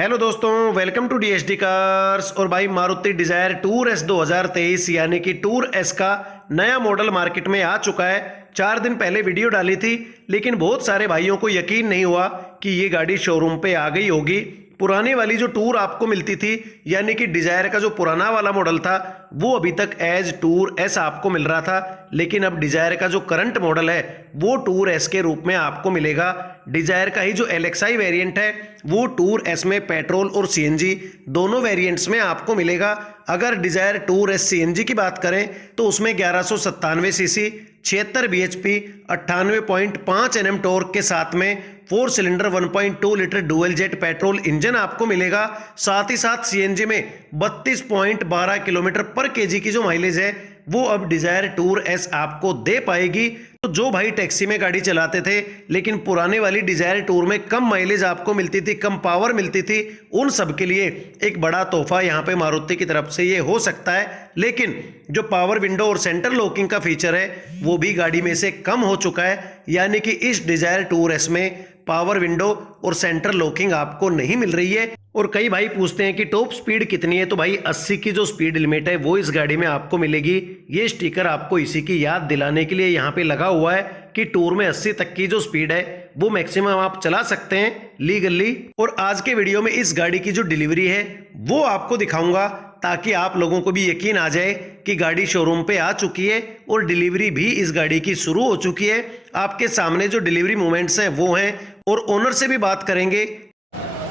Hello दोस्तों, welcome to DSD cars. और भाई मारुति डिजायर टूर एस 2023 यानी कि टूर एस का नया मॉडल मार्केट में आ चुका है। 4 दिन पहले वीडियो डाली थी, लेकिन बहुत सारे भाइयों को यकीन नहीं हुआ कि ये गाड़ी शोरूम पे आ गई होगी। पुरानी वाली जो टूर आपको मिलती थी यानी कि डिजायर का जो पुराना वाला मॉडल था वो अभी तक एज टूर एस आपको मिल रहा था, लेकिन अब डिजायर का जो करंट मॉडल है वो टूर एस के रूप में आपको मिलेगा। डिजायर का ही जो LXi वेरिएंट है वो टूर एस में पेट्रोल और CNG दोनों वेरिएंट्स में आपको मिलेगा। अगर डिजायर टूर एस CNG की बात करें तो उसमें 1197 सीसी 76 bhp 98.5 Nm टॉर्क के साथ में 4 cylinder 1.2 litre dual jet petrol engine आपको मिलेगा। साथ ही साथ CNG में 32.12 किलोमीटर पर केजी की जो माइलेज है वो अब डिजायर टूर एस आपको दे पाएगी। तो जो भाई टैक्सी में गाड़ी चलाते थे लेकिन पुराने वाली डिजायर टूर में कम माइलेज आपको मिलती थी, कम पावर मिलती थी, उन सब के लिए एक बड़ा तोहफा यहाँ पे मारुति की तरफ से ये हो सकता है। लेकिन जो पावर विंडो और सेंटर लॉकिंग का फीचर है वो भी गाड़ी में से कम हो चुका है, यानी कि इस डिजायर टूर एस में पावर विंडो और सेंटर लॉकिंग आपको नहीं मिल रही है। और कई भाई पूछते हैं कि टॉप स्पीड कितनी है, तो भाई 80 की जो स्पीड लिमिट है वो इस गाड़ी में आपको मिलेगी। ये स्टिकर आपको इसी की याद दिलाने के लिए यहाँ पे लगा हुआ है कि टूर में 80 तक की जो स्पीड है वो मैक्सिमम आप चला सकते हैं लीगली। और आज के वीडियो में इस गाड़ी की जो डिलीवरी है वो आपको दिखाऊंगा ताकि आप लोगों को भी यकीन आ जाए कि गाड़ी शोरूम पे आ चुकी है और डिलीवरी भी इस गाड़ी की शुरू हो चुकी है। आपके सामने जो डिलीवरी मोमेंट्स हैं वो हैं और ओनर से भी बात करेंगे।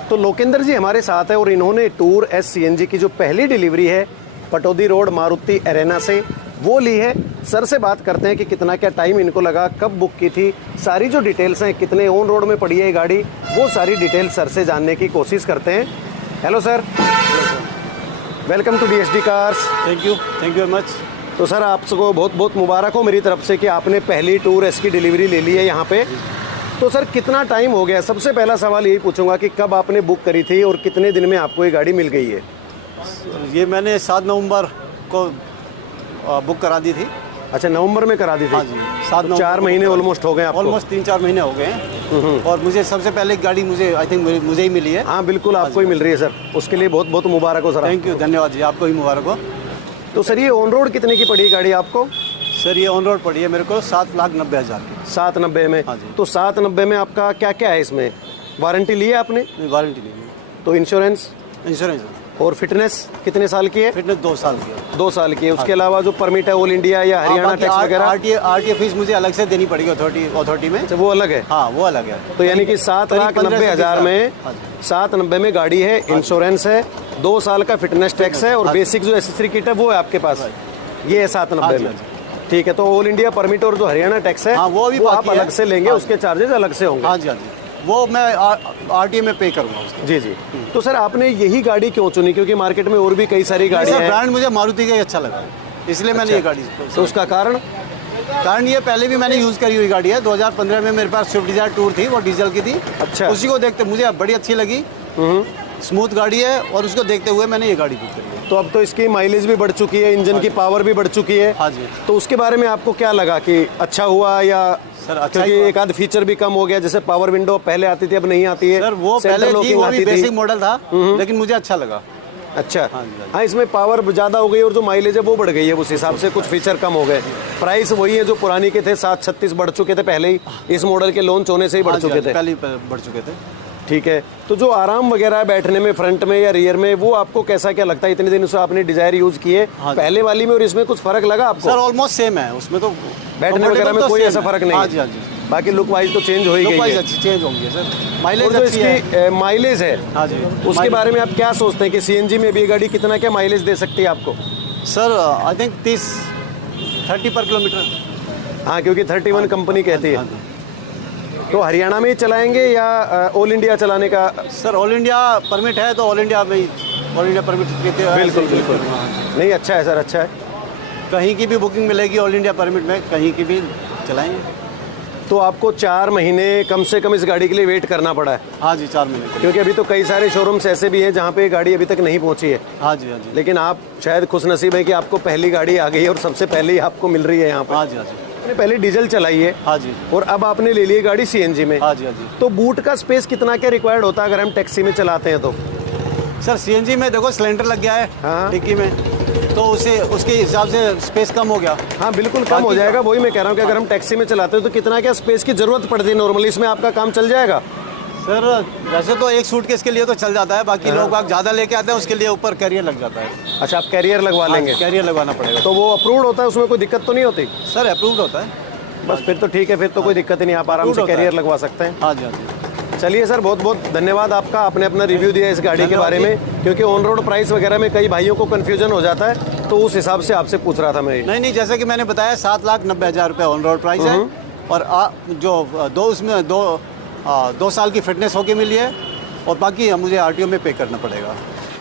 तो लोकेंद्र जी हमारे साथ है और इन्होंने टूर एस CNG की जो पहली डिलीवरी है पटौदी रोड मारुति एरेना से वो ली है। सर से बात करते हैं कि कितना क्या टाइम इनको लगा, कब बुक की थी, सारी जो डिटेल्स हैं, कितने ऑन रोड में पड़ी है ये गाड़ी, वो सारी डिटेल्स सर से जानने की कोशिश करते हैं। Hello sir, welcome to DSD cars. Thank you very much. तो सर आपको बहुत बहुत मुबारक हो मेरी तरफ से कि आपने पहली टूर एस की डिलीवरी ले ली है यहाँ पे। तो सर कितना टाइम हो गया? सबसे पहला सवाल यही पूछूंगा कि कब आपने बुक करी थी और कितने दिन में आपको ये गाड़ी मिल गई है? ये मैंने 7 नवंबर को बुक करा दी थी। अच्छा, नवंबर में करा दी थी? हाँ जी, 7 नवंबर। 4 महीने ऑलमोस्ट हो गए आपको? ऑलमोस्ट 3-4 महीने हो गए हैं। और मुझे सबसे पहले गाड़ी आई थिंक मुझे ही मिली है। हाँ बिल्कुल, आपको ही मिल रही है सर, उसके लिए बहुत बहुत मुबारक हो सर। थैंक यू, धन्यवाद जी, आपको ही मुबारक हो। तो सर ये ऑन रोड कितने की पड़ी गाड़ी आपको? सर ये ऑन रोड पड़ी है मेरे को 7,90,000 की। 790 में? हाँ जी। तो 790 में आपका क्या क्या है इसमें? वारंटी ली है आपने? नहीं, वारंटी नहीं है। तो इंश्योरेंस और फिटनेस कितने साल की है? फिटनेस 2 साल की है। 2 साल की है। उसके अलावा जो परमिट है ऑल इंडिया या हरियाणा टैक्स वगैरह? RTA फीस मुझे अलग से देनी पड़ेगी अथॉरिटी में। वो अलग है? हाँ वो अलग है। तो यानी कि 7,90,000 में 790 में गाड़ी है, इंश्योरेंस है, 2 साल का फिटनेस टैक्स है और बेसिक जो एसेसरी किट है वो है आपके पास। ये है 790 में। ठीक है, तो ऑल इंडिया परमिट और जो हरियाणा टैक्स है वो भी आप अलग से लेंगे, उसके चार्जेस अलग से होंगे? हाँ जी, वो मैं RTA में पे करूँगा उसका। जी जी। तो सर आपने यही गाड़ी क्यों चुनी? क्योंकि मार्केट में और भी कई सारी गाड़ियाँ हैं। ब्रांड मुझे मारुति का ही अच्छा लगा, इसलिए मैंने ये गाड़ी। तो उसका कारण ये पहले भी मैंने यूज़ करी हुई गाड़ी है। 2015 में मेरे पास स्विफ्ट डिजायर टूर थी, वो डीजल की थी। अच्छा। उसी को देखते मुझे बड़ी अच्छी लगी, स्मूथ गाड़ी है और उसको देखते हुए मैंने ये गाड़ी बुक करी है। तो अब तो इसकी माइलेज भी बढ़ चुकी है, इंजन की पावर भी बढ़ चुकी है। हाँ जी। तो उसके बारे में आपको क्या लगा कि अच्छा हुआ या सर अच्छा? क्योंकि एक आध फीचर भी कम हो गया, जैसे पावर विंडो पहले आती थी अब नहीं आती है। सर वो पहले थी, वो भी बेसिक मॉडल था, लेकिन मुझे अच्छा लगा। अच्छा। हाँ, इसमें पावर ज़्यादा हो गई और जो माइलेज है वो बढ़ गई है, उस हिसाब से कुछ फीचर कम हो गए। प्राइस वही है जो पुरानी के थे, 736 बढ़ चुके थे पहले ही, इस मॉडल के लॉन्च होने से ही बढ़ चुके थे। पहले बढ़ चुके थे। ठीक है, तो जो आराम वगैरह है बैठने में फ्रंट में या रियर में, वो आपको कैसा क्या लगता है? इतने दिन से आपने डिजायर यूज किए, पहले वाली में और इसमें कुछ फर्क लगा आपको? सर ऑलमोस्ट सेम है, उसमें तो बैठने वगैरह में कोई ऐसा फर्क नहीं? हाँ जी। बाकी लुक वाइज तो चेंज हो ही गई है। चेंज हो गई है सर। माइलेज जो इसकी माइलेज है, हाँ जी, उसके बारे में आप क्या सोचते हैं कि CNG में भी ये गाड़ी कितना क्या माइलेज दे सकती है आपको? सर आई थिंक 30 पर किलोमीटर। हाँ, क्योंकि 31 कंपनी कहती है। तो हरियाणा में ही चलाएंगे या ऑल इंडिया चलाने का? सर ऑल इंडिया परमिट है तो ऑल इंडिया में ही, ऑल इंडिया परमिट देते हैं। बिल्कुल बिल्कुल। नहीं, अच्छा है सर, अच्छा है। कहीं की भी बुकिंग मिलेगी ऑल इंडिया परमिट में, कहीं की भी चलाएंगे। तो आपको 4 महीने कम से कम इस गाड़ी के लिए वेट करना पड़ा है? हाँ जी, 4 महीने। क्योंकि अभी तो कई सारे शोरूम्स ऐसे भी हैं जहाँ पे गाड़ी अभी तक नहीं पहुँची है। हाँ जी, हाँ जी। लेकिन आप शायद खुशनसीब है कि आपको पहली गाड़ी आ गई है और सबसे पहले ही आपको मिल रही है यहाँ पर। हाँ जी, हाँ जी। आपने पहले डीजल चलाई है? हाँ जी। और अब आपने ले ली गाड़ी CNG में? हाँ जी, हाँ जी। तो बूट का स्पेस कितना क्या रिक्वायर्ड होता है अगर हम टैक्सी में चलाते हैं तो? सर सीएनजी में देखो सिलेंडर लग गया हाँ। है डिक्की में, तो उसके हिसाब से स्पेस कम हो गया। हाँ बिल्कुल कम हो जाएगा, वही मैं कह रहा हूँ कि अगर हम टैक्सी में चलाते हो तो कितना क्या स्पेस की जरूरत पड़ती है नॉर्मली, इसमें आपका काम चल जाएगा? सर वैसे तो एक सूटकेस के लिए तो चल जाता है, बाकी लोग आप ज़्यादा लेके आते हैं उसके लिए ऊपर कैरियर लग जाता है। अच्छा, आप कैरियर लगवा लेंगे? कैरियर लगवाना पड़ेगा। तो वो अप्रूव्ड होता है, उसमें कोई दिक्कत तो नहीं होती? सर अप्रूव्ड होता है। बस फिर तो ठीक है, फिर तो कोई दिक्कत ही नहीं, आप आराम से कैरियर लगवा सकते हैं। हाँ जी, हाँ जी। चलिए सर, बहुत बहुत धन्यवाद आपका, आपने अपना रिव्यू दिया इस गाड़ी के बारे में, क्योंकि ऑन रोड प्राइस वगैरह में कई भाइयों को कन्फ्यूजन हो जाता है, तो उस हिसाब से आपसे पूछ रहा था मैं। नहीं, जैसे कि मैंने बताया 7,90,000 रुपये ऑन रोड प्राइस है, और उसमें 2 साल की फिटनेस होके मिली है, और बाकी मुझे आरटीओ में पे करना पड़ेगा।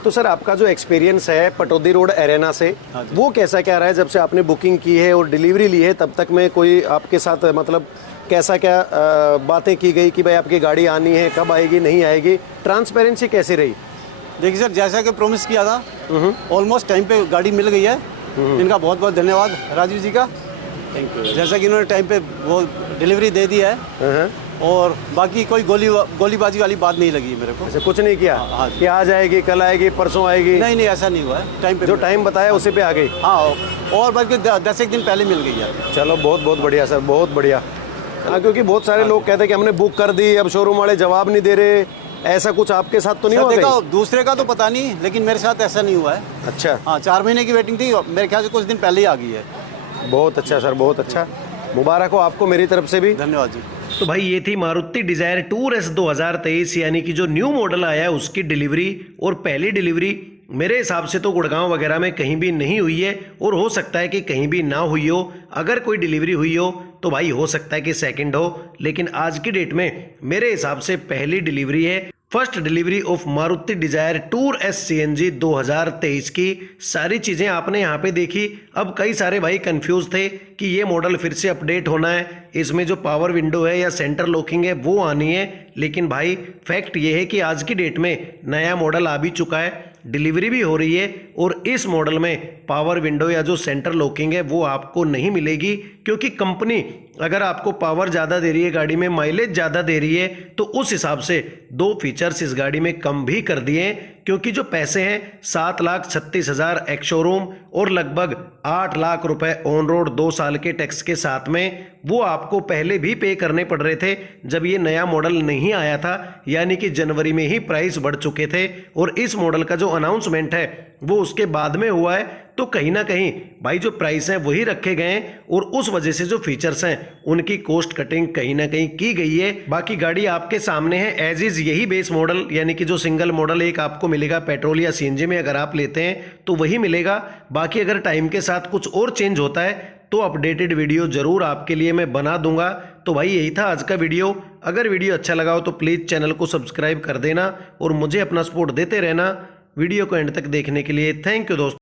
तो सर आपका जो एक्सपीरियंस है पटौदी रोड एरेना से, वो कैसा क्या रहा है? जब से आपने बुकिंग की है और डिलीवरी ली है तब तक में कोई आपके साथ मतलब कैसा क्या बातें की गई कि भाई आपकी गाड़ी आनी है, कब आएगी, नहीं आएगी, ट्रांसपेरेंसी कैसी रही? देखिए सर, जैसा कि प्रॉमिस किया था ऑलमोस्ट टाइम पे गाड़ी मिल गई है। इनका बहुत बहुत धन्यवाद राजीव जी का, थैंक यू। जैसा कि इन्होंने टाइम पे वो डिलीवरी दे दी है, और बाकी कोई गोलीबाजी वाली बात नहीं लगी मेरे को। ऐसे कुछ नहीं किया हाँ कि आज आएगी, कल आएगी, परसों आएगी? नहीं, ऐसा नहीं हुआ है। टाइम पे जो टाइम बताया उसी पे आ गई? हाँ, और बल्कि 10 दिन पहले मिल गई है। चलो बहुत बहुत बढ़िया सर, बहुत बढ़िया। हाँ, क्योंकि बहुत सारे लोग कहते हैं कि हमने बुक कर दी, अब शोरूम वाले जवाब नहीं दे रहे, ऐसा कुछ आपके साथ तो नहीं हुआ? देखो, दूसरे का तो पता नहीं, लेकिन मेरे साथ ऐसा नहीं हुआ है। अच्छा। हाँ, 4 महीने की वेटिंग थी, मेरे ख्याल से कुछ दिन पहले ही आ गई है। बहुत अच्छा सर, बहुत अच्छा, मुबारक हो आपको मेरी तरफ से भी। धन्यवाद जी। तो भाई ये थी मारुति डिजायर टूर एस 2023, यानी कि जो न्यू मॉडल आया है उसकी डिलीवरी, और पहली डिलीवरी मेरे हिसाब से तो गुड़गांव वगैरह में कहीं भी नहीं हुई है, और हो सकता है कि कहीं भी ना हुई हो। अगर कोई डिलीवरी हुई हो तो भाई हो सकता है कि सेकंड हो, लेकिन आज की डेट में मेरे हिसाब से पहली डिलीवरी है, first delivery of Maruti Dzire tour S CNG 2023 की। सारी चीज़ें आपने यहाँ पे देखी। अब कई सारे भाई कंफ्यूज थे कि ये मॉडल फिर से अपडेट होना है, इसमें जो पावर विंडो है या सेंटर लॉकिंग है वो आनी है, लेकिन भाई फैक्ट ये है कि आज की डेट में नया मॉडल आ भी चुका है, डिलीवरी भी हो रही है, और इस मॉडल में पावर विंडो या जो सेंटर लॉकिंग है वो आपको नहीं मिलेगी, क्योंकि कंपनी अगर आपको पावर ज़्यादा दे रही है, गाड़ी में माइलेज ज़्यादा दे रही है, तो उस हिसाब से 2 फीचर्स इस गाड़ी में कम भी कर दिए हैं। क्योंकि जो पैसे हैं 7,36,000 एक्स शोरूम और लगभग 8 लाख रुपए ऑन रोड 2 साल के टैक्स के साथ में, वो आपको पहले भी पे करने पड़ रहे थे जब ये नया मॉडल नहीं आया था, यानी कि जनवरी में ही प्राइस बढ़ चुके थे, और इस मॉडल का जो अनाउंसमेंट है वो उसके बाद में हुआ है। तो कहीं ना कहीं भाई जो प्राइस हैं वही रखे गए हैं, और उस वजह से जो फीचर्स हैं उनकी कॉस्ट कटिंग कहीं ना कहीं की गई है। बाकी गाड़ी आपके सामने है एज इज, यही बेस मॉडल, यानी कि जो सिंगल मॉडल एक आपको मिलेगा पेट्रोल या CNG में अगर आप लेते हैं तो वही मिलेगा। बाकी अगर टाइम के साथ कुछ और चेंज होता है तो अपडेटेड वीडियो जरूर आपके लिए मैं बना दूंगा। तो भाई यही था आज का वीडियो। अगर वीडियो अच्छा लगा हो तो प्लीज़ चैनल को सब्सक्राइब कर देना और मुझे अपना सपोर्ट देते रहना। वीडियो को एंड तक देखने के लिए थैंक यू दोस्तों।